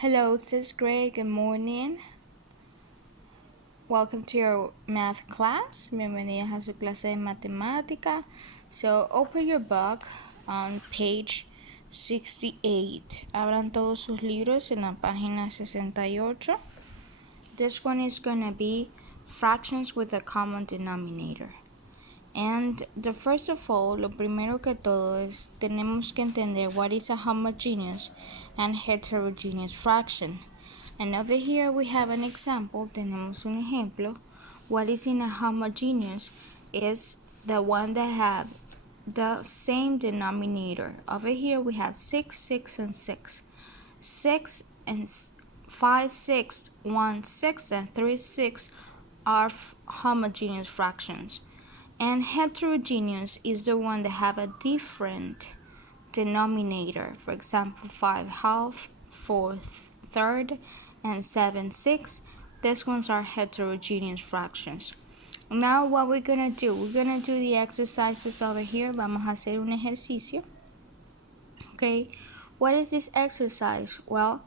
Hello, Sis Gray. Good morning. Welcome to your math class. Bienvenidas a su clase de matemática. So, open your book on page 68. Abran todos sus libros en la página 68. This one is going to be fractions with a common denominator. And the first of all, lo primero que todo es tenemos que entender what is a homogeneous and heterogeneous fraction. And over here we have an example, tenemos un ejemplo. What is in a homogeneous is the one that have the same denominator. Over here we have 6, 6, and 6. 6 and 5, 6, 1, 6, and 3, 6 are homogeneous fractions. And heterogeneous is the one that have a different denominator. For example, 5 half, 4 third, and 7 6. These ones are heterogeneous fractions. Now what we're gonna do? We're gonna do the exercises over here. Vamos a hacer un ejercicio. Okay, what is this exercise? Well,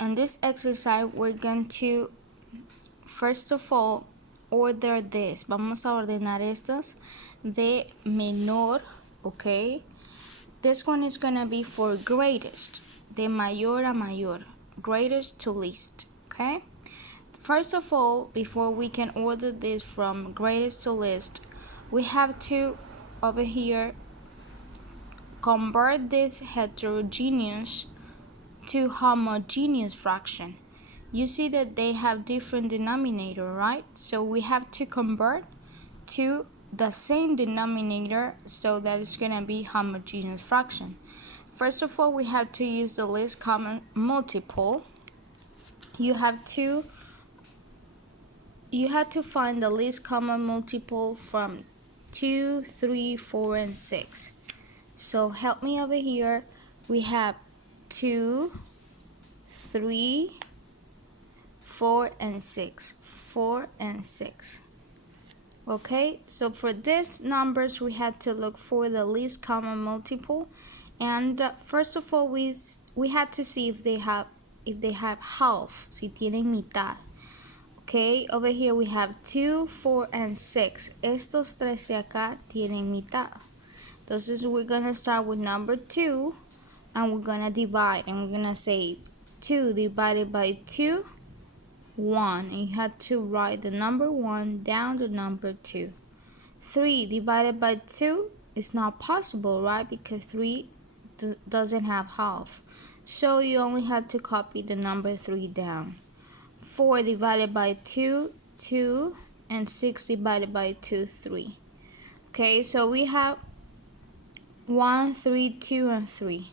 in this exercise we're going to first of all order this. Vamos a ordenar estas de menor, okay? This one is gonna be for greatest, de mayor a mayor, greatest to least, okay? First of all, before we can order this from greatest to least, we have to, over here, convert this heterogeneous to homogeneous fraction. You see that they have different denominator, right? So we have to convert to the same denominator so that it's going to be homogeneous fraction. First of all, we have to use the least common multiple. You have to find the least common multiple from 2, 3, 4, and 6. So help me over here. We have 2, 3, 4, and 6. 4 and 6. Okay, so for these numbers we had to look for the least common multiple, and first of all we had to see if they have half, si tienen mitad. Okay, over here we have 2, 4, and 6. Estos tres de acá tienen mitad. Entonces we're gonna start with number 2, and we're gonna divide, and we're gonna say 2 divided by 2, 1, and you have to write the number 1 down to number 2. 3 divided by 2 is not possible, right? Because 3 doesn't have half. So you only have to copy the number 3 down. 4 divided by 2, 2, and 6 divided by 2, 3. Okay, so we have 1, 3, 2, and 3.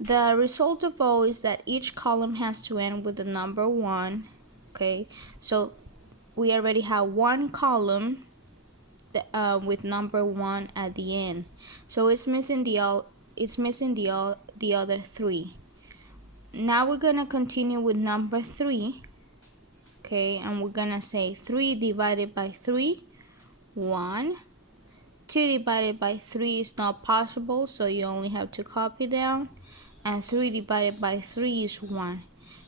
The result of all is that each column has to end with the number 1. Okay, so we already have one column with number 1 at the end. So it's missing the other 3. Now we're gonna continue with number 3. Okay, and we're gonna say 3 divided by 3, 1. 2 divided by 3 is not possible, so you only have to copy down. And 3 divided by 3 is 1.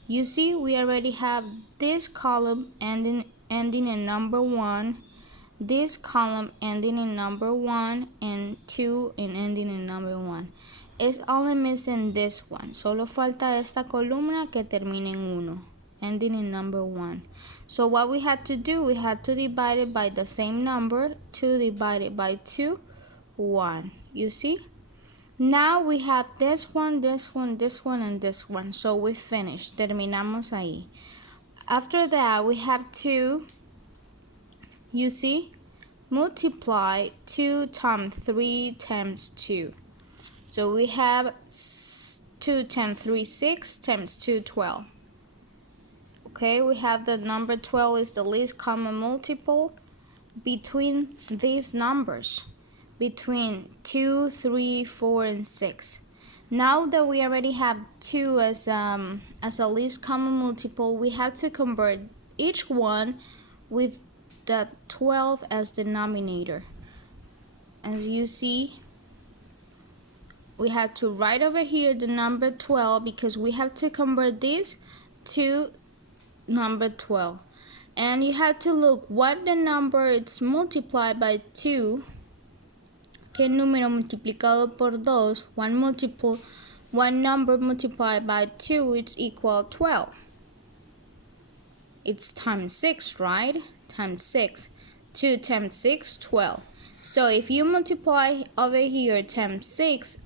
You see, we already have this column ending in number 1, this column ending in number 1, and 2 and ending in number 1. It's only missing this one. Solo falta esta columna que termina en 1, ending in number 1. So what we had to do, we had to divide it by the same number. 2 divided by 2, 1. You see? Now we have this one, this one, this one, and this one. So we finished. Terminamos ahí. After that, we have to, you see, multiply 2 times 3 times 2. So we have 2 times 3, 6 times 2, 12. Okay, we have the number 12 is the least common multiple between these numbers, between 2, 3, 4, and 6. Now that we already have 2 as a least common multiple, we have to convert each one with the 12 as denominator. As you see, we have to write over here the number 12 because we have to convert this to number 12. And you have to look what the number is multiplied by 2. ¿Qué número multiplicado por 2? One number multiplied by 2 is equal 12. It's times 6, right? Times 6. 2 times 6, 12. So if you multiply over here times 6,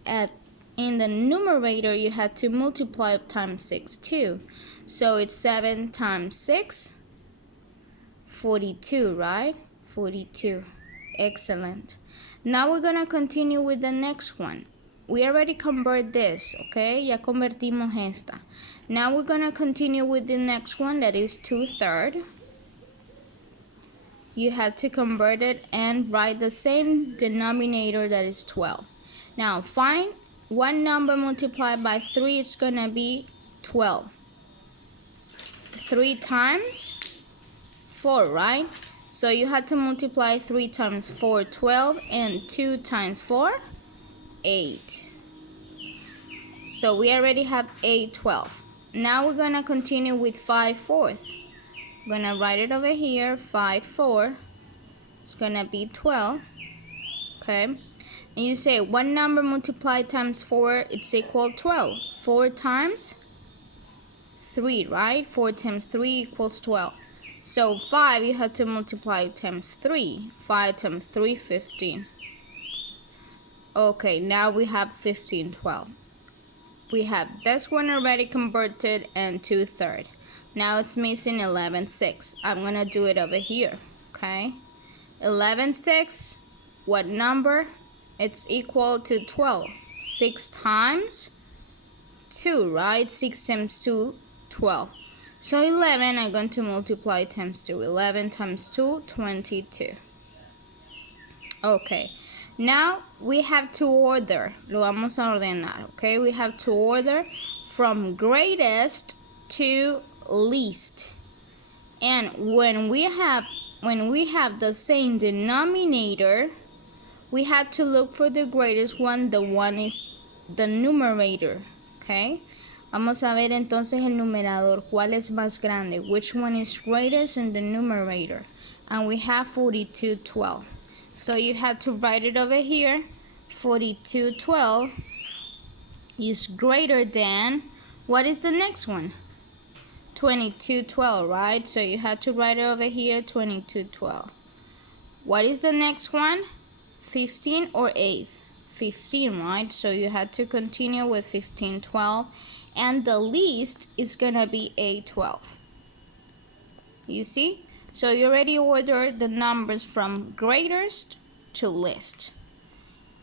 in the numerator you have to multiply times 6 too. So it's 7 times 6, 42, right? 42. Excellent. Now we're gonna continue with the next one. We already convert this, okay? Ya convertimos esta. Now we're gonna continue with the next one, that is 2/3. You have to convert it and write the same denominator, that is 12. Now find one number multiplied by 3, it's gonna be 12. 3 times 4, right? So you have to multiply 3 times 4, 12, and 2 times 4, 8. So we already have 8, 12. Now we're gonna continue with 5/4. I'm gonna write it over here, 5/4. It's gonna be 12. Okay. And you say one number multiplied times 4, it's equal 12. 4 times 3, right? 4 times 3 equals 12. So 5 you have to multiply times 3. 5 times 3, 15. Okay, now we have 15, 12. We have this one already converted and 2/3. Now it's missing 11/6. I'm gonna do it over here, okay? 11/6, what number? It's equal to 12. 6 times 2, right? 6 times 2, 12. So 11, I'm going to multiply times 2. 11 times 2, 22. Okay, now we have to order. Lo vamos a ordenar, okay? We have to order from greatest to least. And when we have the same denominator, we have to look for the greatest one. The one is the numerator, okay? Vamos a ver entonces el numerador, cuál es más grande, which one is greatest in the numerator. And we have 42/12. So you have to write it over here. 42/12 is greater than, what is the next one? 22/12, right? So you have to write it over here, 22/12. What is the next one? 15 or 8? 15, right? So you have to continue with 15/12. And the least is gonna be 8/12. You see? So you already ordered the numbers from greatest to least.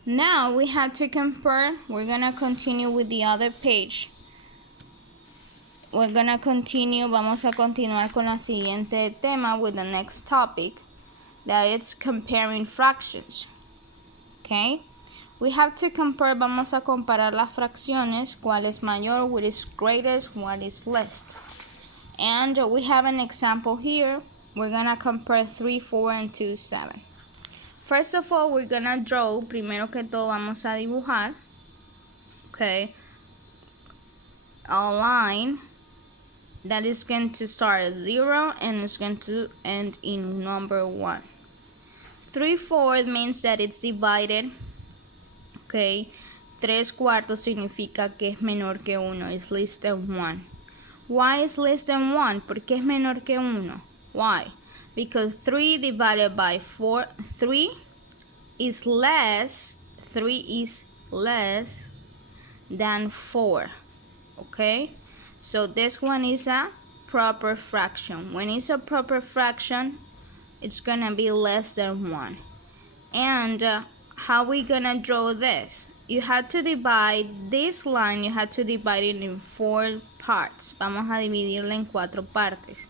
Now we have to compare. We're gonna continue with the other page. Vamos a continuar con la siguiente tema with the next topic, that it's comparing fractions. Okay? We have to compare, vamos a comparar las fracciones, cuál es mayor, what is greatest, what is least. And we have an example here. We're gonna compare 3/4 and 2/7. First of all, we're gonna draw, primero que todo vamos a dibujar, okay, a line that is going to start at 0 and is going to end in number 1. 3/4 means that it's divided. Okay, 3/4 significa que es menor que 1, is less than 1. Why is less than 1? ¿Por qué es menor que 1? Why? Because 3 divided by 4, 3 is less than 4. Okay, so this one is a proper fraction. When it's a proper fraction, it's gonna be less than 1. And how we gonna draw this? You have to divide this line, you have to divide it in 4 parts. Vamos a dividirla en 4 partes.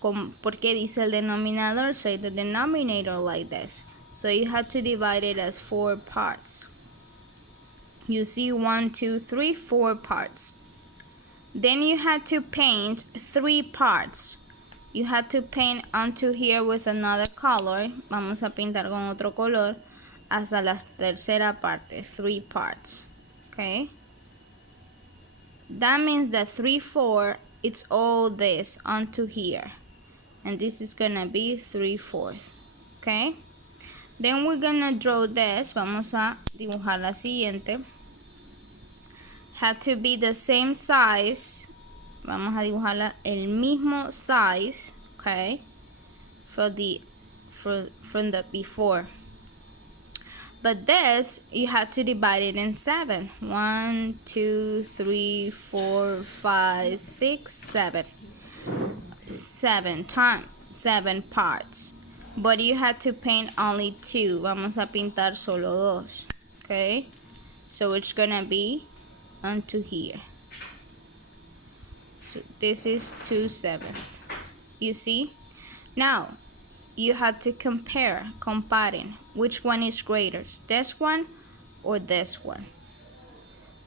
Porque dice el denominador, say the denominator like this. So you have to divide it as 4 parts. You see 1, 2, 3, 4 parts. Then you have to paint 3 parts. You have to paint onto here with another color. Vamos a pintar con otro color hasta la tercera parte, 3 parts. Okay? That means that 3/4 it's all this onto here. And this is gonna be 3/4. Okay? Then we're gonna draw this. Vamos a dibujar la siguiente. Have to be the same size. Vamos a dibujarla el mismo size. Okay? From the before. But this, you have to divide it in 7. 1, 2, 3, 4, 5, 6, 7. 7 parts. But you have to paint only 2. Vamos a pintar solo 2. Okay? So it's gonna be onto here. So this is 2/7. You see? Now, you have to comparing. Which one is greater? This one or this one?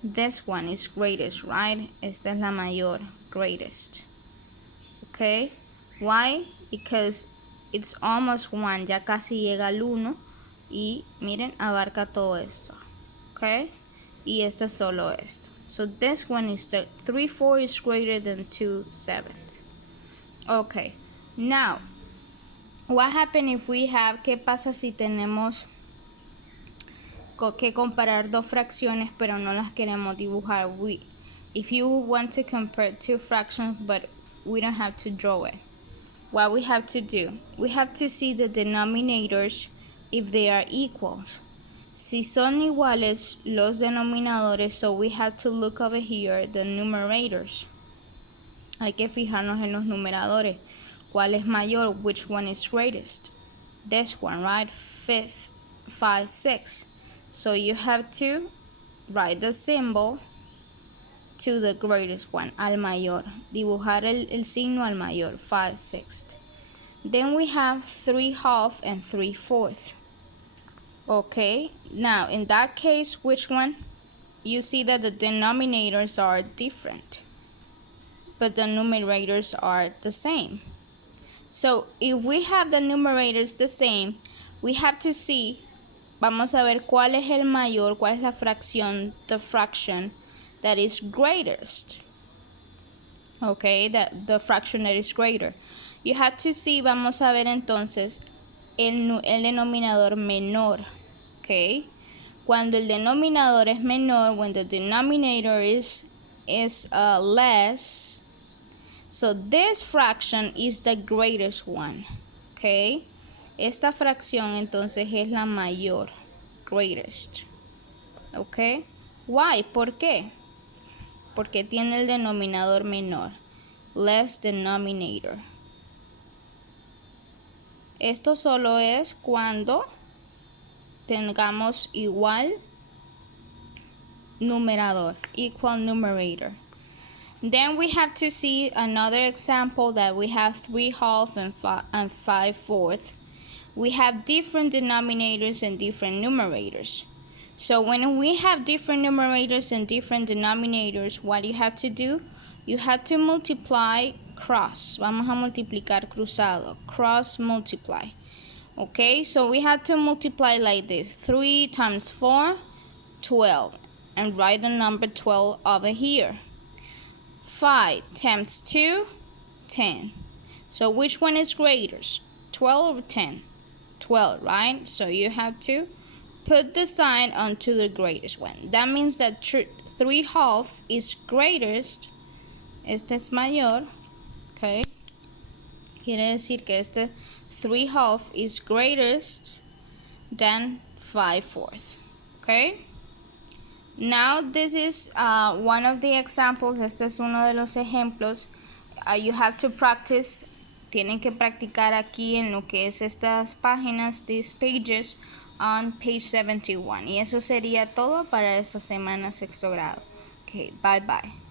This one is greatest, right? Esta es la mayor, greatest. Okay? Why? Because it's almost 1, ya casi llega al 1 y miren, abarca todo esto. Okay? Y esto es solo esto. So this one is 3/4 is greater than 2/7. Okay. Now, what happens if we have, ¿qué pasa si tenemos que comparar dos fracciones pero no las queremos dibujar? If you want to compare two fractions but we don't have to draw it, what we have to do, we have to see the denominators if they are equals. Si son iguales los denominadores, so we have to look over here the numerators. Hay que fijarnos en los numeradores. ¿Cuál es mayor? Which one is greatest? This one, right? 5, 6. So you have to write the symbol to the greatest one, al mayor. Dibujar el signo al mayor, 5/6. Then we have 3/2 and 3/4. Okay, now in that case, which one? You see that the denominators are different, but the numerators are the same. So if we have the numerators the same, we have to see, vamos a ver cuál es el mayor, cuál es la fracción, the fraction that is greatest. Okay, the fraction that is greater. You have to see, vamos a ver entonces, el denominador menor. Okay, cuando el denominador es menor, when the denominator is less, so this fraction is the greatest one. Okay, esta fracción entonces es la mayor, greatest. Okay, why? ¿Por qué? Porque tiene el denominador menor, less denominator. Esto solo es cuando tengamos igual numerador, equal numerator. Then we have to see another example that we have 3/2 and 5/4. We have different denominators and different numerators. So when we have different numerators and different denominators, what you have to do? You have to multiply cross. Vamos a multiplicar cruzado. Cross multiply. Okay, so we have to multiply like this. 3 times 4, 12. And write the number 12 over here. 5 times 2, 10. So which one is greater? 12 or 10? 12, right? So you have to put the sign onto the greatest one. That means that 3/2 is greatest. Este es mayor. Okay. Quiere decir que este 3/2 is greatest than 5/4. Okay. Now this is one of the examples. Este es uno de los ejemplos. You have to practice. Tienen que practicar aquí en lo que es estas páginas, these pages, on page 71. Y eso sería todo para esta semana, sexto grado. Okay, bye bye.